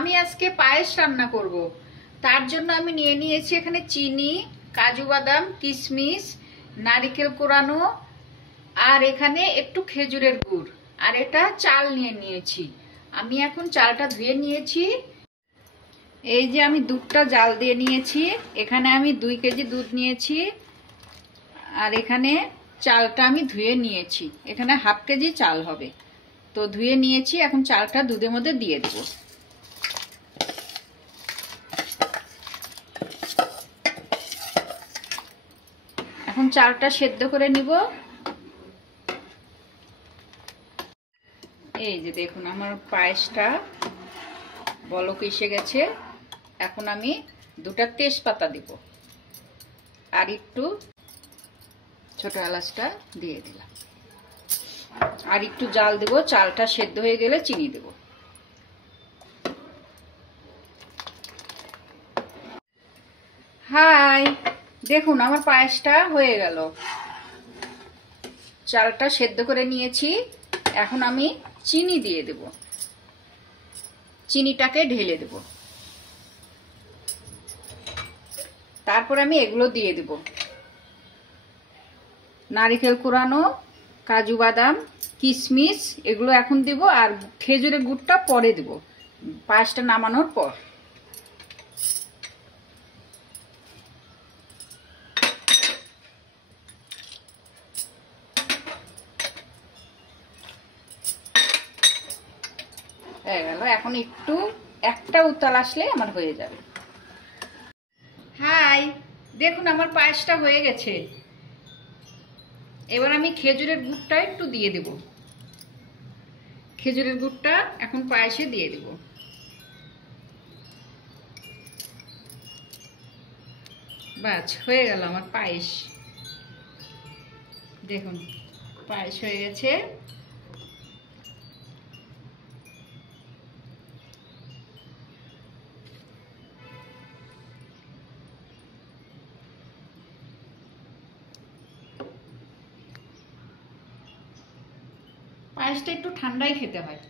আমি আজকে পায়েস রান্না করব। তার জন্য আমি নিয়ে নিয়েছি এখানে চিনি, কাজু বাদাম, কিশমিশ, নারকেল কোরানো, আর এখানে একটু খেজুরের গুড়, আর এটা চাল নিয়ে নিয়েছি। আমি এখন চালটা ধুয়ে নিয়েছি। এই যে আমি দুধটা জাল দিয়ে নিয়েছি। এখানে আমি 2 কেজি দুধ নিয়েছি, আর এখানে চালটা আমি ধুয়ে নিয়েছি। এখানে হাফ কেজি চাল হবে, তো ধুয়ে নিয়েছি। এখন চালটা দুধের মধ্যে দিয়ে দেব। এখন চালটা সেদ্ধ করে নিব। এই যে দেখুন আমার পায়েসটা বলক এসে গেছে। এখন আমি 2টা তেজপাতা দিব, আর একটু ছোট এলাচটা দিয়ে দিলাম, আর একটু জাল দেব। চালটা সেদ্ধ হয়ে গেলে চিনি দেব। হাই, দেখুন আমার পায়েসটা হয়ে গেল। চালটা সেদ্ধ করে নিয়েছি। এখন আমি চিনি দিয়ে দেব। চিনিটাকে ঢেলে দেব। তারপর আমি এগুলো দিয়ে দেব। নারকেল কোরানো, কাজু বাদাম, কিশমিশ এগুলো এখন দেব, আর খেজুরের গুড়টা পরে দেব, পায়েসটা নামানোর পর। হয়ে গেল। এখন একটু একটা উতাল আসলে আমার হয়ে যাবে। হাই, দেখুন আমার পায়েসটা হয়ে গেছে। এবার আমি খেজুরের গুড়টা একটু দিয়ে দেব। খেজুরের গুড়টা এখন পায়েসে দিয়ে দেব। বাস হয়ে গেল আমার পায়েস। দেখুন পায়েস হয়ে গেছে। পায়েসটা একটু ঠান্ডাই খেতে হয়।